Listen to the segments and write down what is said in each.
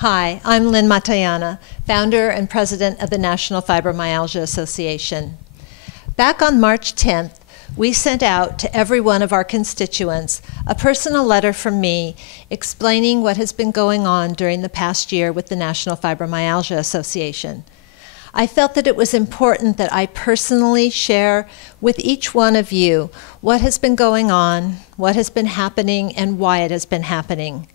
Hi, I'm Lynne Matallana, founder and president of the National Fibromyalgia Association. Back on March 10th, we sent out to every one of our constituents a personal letter from me explaining what has been going on during the past year with the National Fibromyalgia Association. I felt that it was important that I personally share with each one of you what has been going on, what has been happening, and why it has been happening.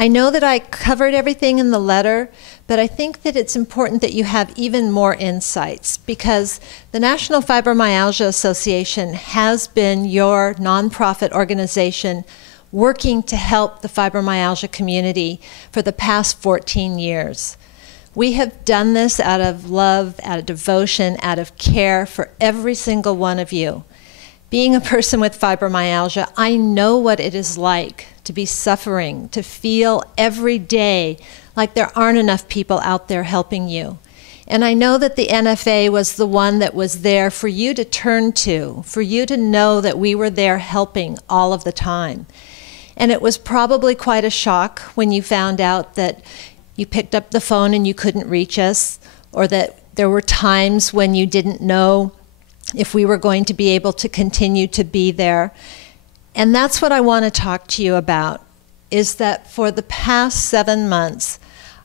I know that I covered everything in the letter, but I think that it's important that you have even more insights because the National Fibromyalgia Association has been your nonprofit organization working to help the fibromyalgia community for the past 14 years. We have done this out of love, out of devotion, out of care for every single one of you. Being a person with fibromyalgia, I know what it is like to be suffering, to feel every day like there aren't enough people out there helping you. And I know that the NFA was the one that was there for you to turn to, for you to know that we were there helping all of the time. And it was probably quite a shock when you found out that you picked up the phone and you couldn't reach us, or that there were times when you didn't know if we were going to be able to continue to be there. And that's what I want to talk to you about, is that for the past 7 months,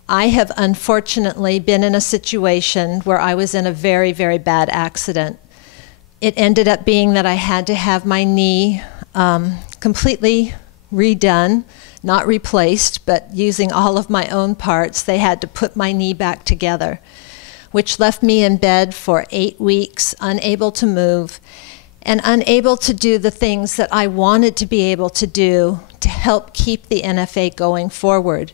I have unfortunately been in a situation where I was in a very, very bad accident. It ended up being that I had to have my knee completely redone, not replaced, but using all of my own parts. They had to put my knee back together, which left me in bed for 8 weeks, unable to move, and unable to do the things that I wanted to be able to do to help keep the NFA going forward.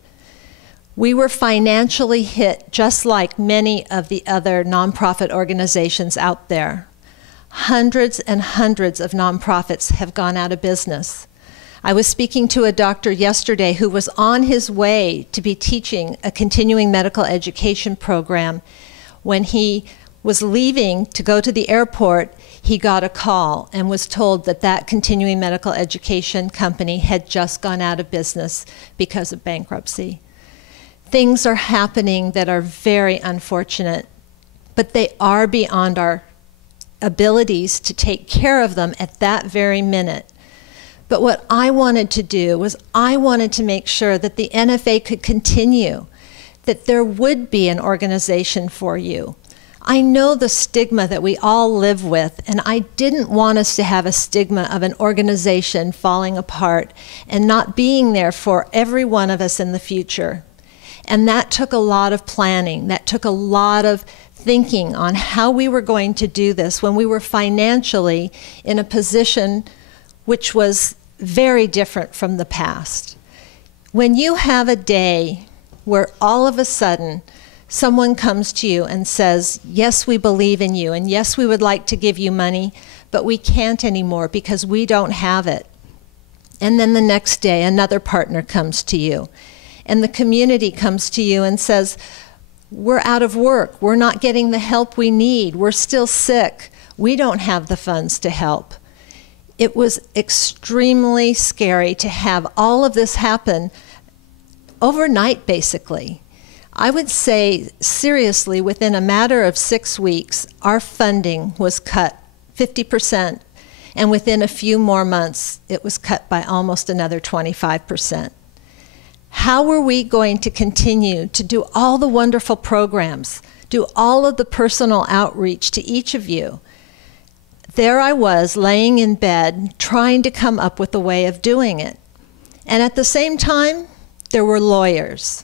We were financially hit just like many of the other nonprofit organizations out there. Hundreds and hundreds of nonprofits have gone out of business. I was speaking to a doctor yesterday who was on his way to be teaching a continuing medical education program. When he was leaving to go to the airport, he got a call and was told that that continuing medical education company had just gone out of business because of bankruptcy. Things are happening that are very unfortunate, but they are beyond our abilities to take care of them at that very minute. But what I wanted to do was I wanted to make sure that the NFA could continue, that there would be an organization for you. I know the stigma that we all live with, and I didn't want us to have a stigma of an organization falling apart and not being there for every one of us in the future. And that took a lot of planning. That took a lot of thinking on how we were going to do this when we were financially in a position which was very different from the past. When you have a day where all of a sudden someone comes to you and says, yes, we believe in you, and yes, we would like to give you money, but we can't anymore because we don't have it. And then the next day, another partner comes to you, and the community comes to you and says, we're out of work, we're not getting the help we need, we're still sick, we don't have the funds to help. It was extremely scary to have all of this happen overnight, basically. I would say, seriously, within a matter of 6 weeks, our funding was cut 50%, and within a few more months, it was cut by almost another 25%. How were we going to continue to do all the wonderful programs, do all of the personal outreach to each of you? There I was, laying in bed, trying to come up with a way of doing it. And at the same time, there were lawyers.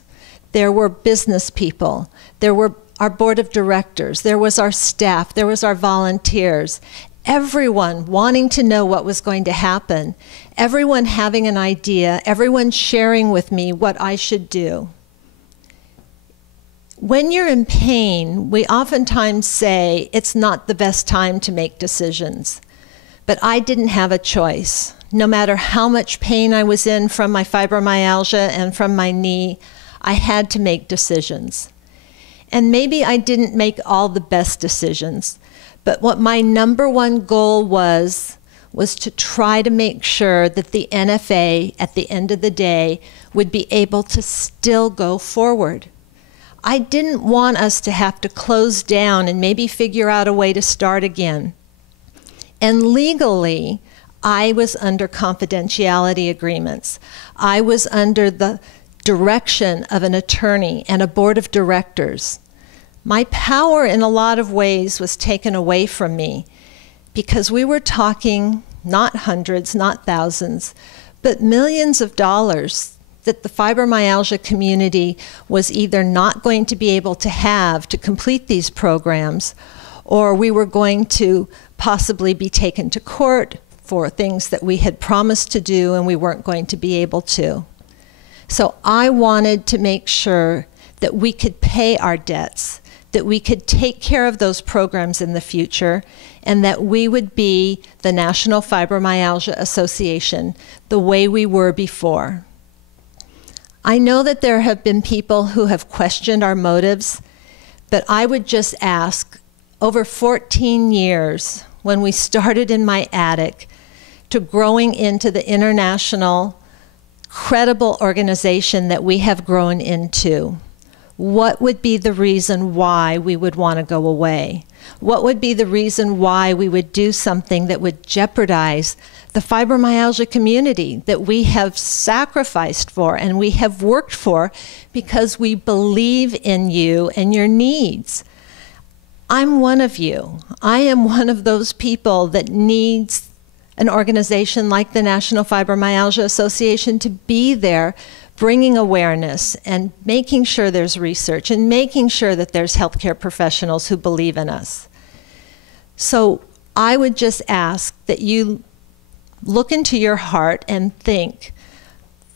There were business people, there were our board of directors, there was our staff, there was our volunteers, everyone wanting to know what was going to happen, everyone having an idea, everyone sharing with me what I should do. When you're in pain, we oftentimes say it's not the best time to make decisions, but I didn't have a choice. No matter how much pain I was in from my fibromyalgia and from my knee, I had to make decisions. And maybe I didn't make all the best decisions, but what my #1 goal was was to try to make sure that the NFA, at the end of the day, would be able to still go forward. I didn't want us to have to close down and maybe figure out a way to start again. And legally, I was under confidentiality agreements. I was under the direction of an attorney and a board of directors. My power in a lot of ways was taken away from me because we were talking not hundreds, not thousands, but millions of dollars that the fibromyalgia community was either not going to be able to have to complete these programs, or we were going to possibly be taken to court for things that we had promised to do and we weren't going to be able to. So I wanted to make sure that we could pay our debts, that we could take care of those programs in the future, and that we would be the National Fibromyalgia Association the way we were before. I know that there have been people who have questioned our motives, but I would just ask, over 14 years, when we started in my attic, to growing into the international, credible organization that we have grown into, what would be the reason why we would want to go away? What would be the reason why we would do something that would jeopardize the fibromyalgia community that we have sacrificed for and we have worked for because we believe in you and your needs? I'm one of you. I am one of those people that needs an organization like the National Fibromyalgia Association to be there, bringing awareness and making sure there's research and making sure that there's healthcare professionals who believe in us. So I would just ask that you look into your heart and think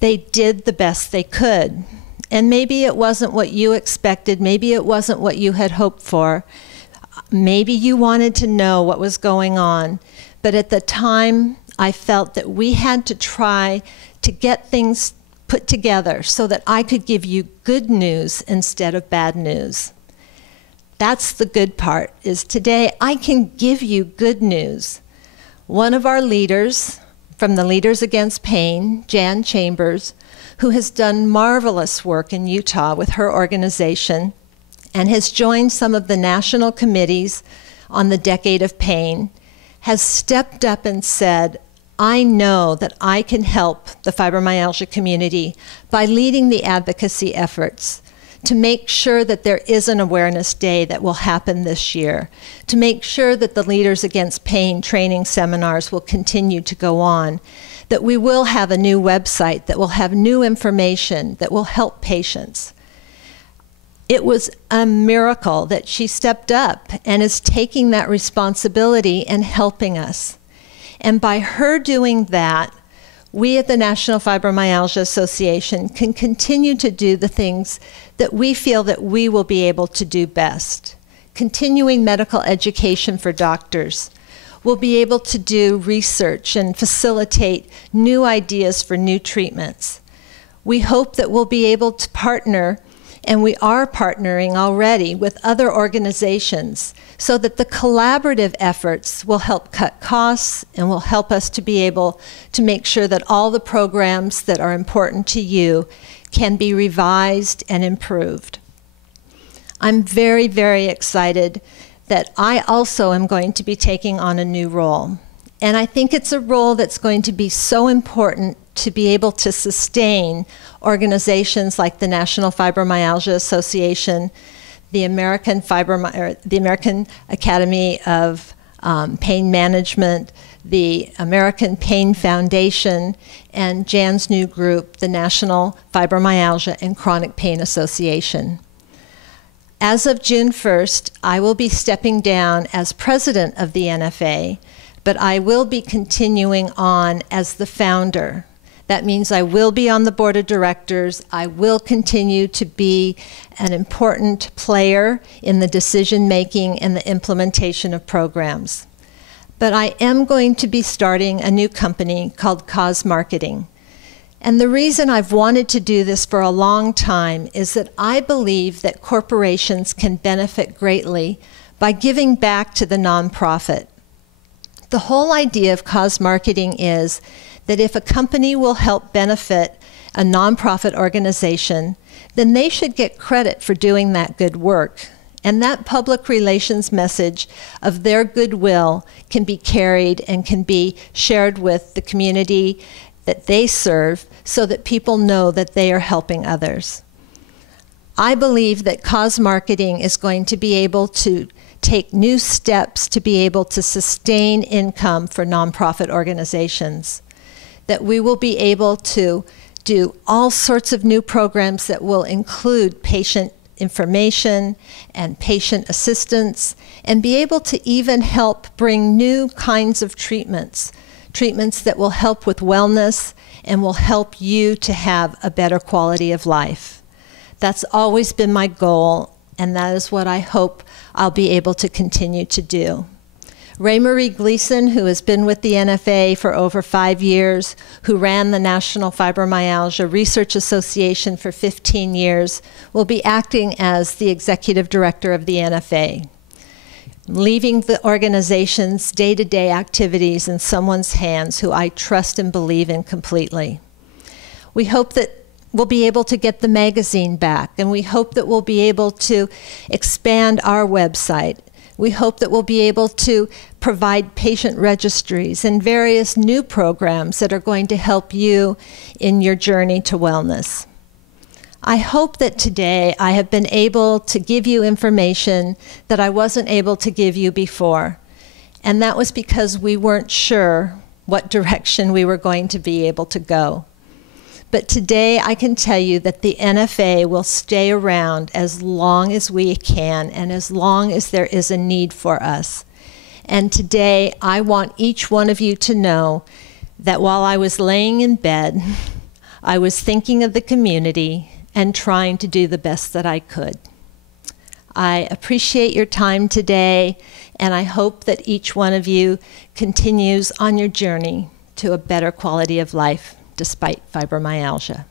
they did the best they could. And maybe it wasn't what you expected, maybe it wasn't what you had hoped for, maybe you wanted to know what was going on. But at the time, I felt that we had to try to get things put together so that I could give you good news instead of bad news. That's the good part, is today I can give you good news. One of our leaders from the Leaders Against Pain, Jan Chambers, who has done marvelous work in Utah with her organization and has joined some of the national committees on the Decade of Pain, has stepped up and said, I know that I can help the fibromyalgia community by leading the advocacy efforts to make sure that there is an awareness day that will happen this year, to make sure that the Leaders Against Pain training seminars will continue to go on, that we will have a new website that will have new information that will help patients. It was a miracle that she stepped up and is taking that responsibility and helping us. And by her doing that, we at the National Fibromyalgia Association can continue to do the things that we feel that we will be able to do best. Continuing medical education for doctors. We'll be able to do research and facilitate new ideas for new treatments. We hope that we'll be able to partner, and we are partnering already with other organizations so that the collaborative efforts will help cut costs and will help us to be able to make sure that all the programs that are important to you can be revised and improved. I'm very, very excited that I also am going to be taking on a new role. And I think it's a role that's going to be so important to be able to sustain organizations like the National Fibromyalgia Association, the American Academy of Pain Management, the American Pain Foundation, and Jan's new group, the National Fibromyalgia and Chronic Pain Association. As of June 1st, I will be stepping down as president of the NFA, but I will be continuing on as the founder. That means I will be on the board of directors. I will continue to be an important player in the decision-making and the implementation of programs. But I am going to be starting a new company called Cause Marketing. And the reason I've wanted to do this for a long time is that I believe that corporations can benefit greatly by giving back to the nonprofit. The whole idea of cause marketing is that if a company will help benefit a nonprofit organization, then they should get credit for doing that good work. And that public relations message of their goodwill can be carried and can be shared with the community that they serve so that people know that they are helping others. I believe that cause marketing is going to be able to take new steps to be able to sustain income for nonprofit organizations, that we will be able to do all sorts of new programs that will include patient information and patient assistance, and be able to even help bring new kinds of treatments that will help with wellness and will help you to have a better quality of life. That's always been my goal, and that is what I hope I'll be able to continue to do. Ray Marie Gleason, who has been with the NFA for over 5 years, who ran the National Fibromyalgia Research Association for 15 years, will be acting as the executive director of the NFA, leaving the organization's day-to-day activities in someone's hands who I trust and believe in completely. We hope that we'll be able to get the magazine back, and we hope that we'll be able to expand our website. We hope that we'll be able to provide patient registries and various new programs that are going to help you in your journey to wellness. I hope that today I have been able to give you information that I wasn't able to give you before. And that was because we weren't sure what direction we were going to be able to go. But today I can tell you that the NFA will stay around as long as we can and as long as there is a need for us. And today I want each one of you to know that while I was laying in bed, I was thinking of the community and trying to do the best that I could. I appreciate your time today, and I hope that each one of you continues on your journey to a better quality of life despite fibromyalgia.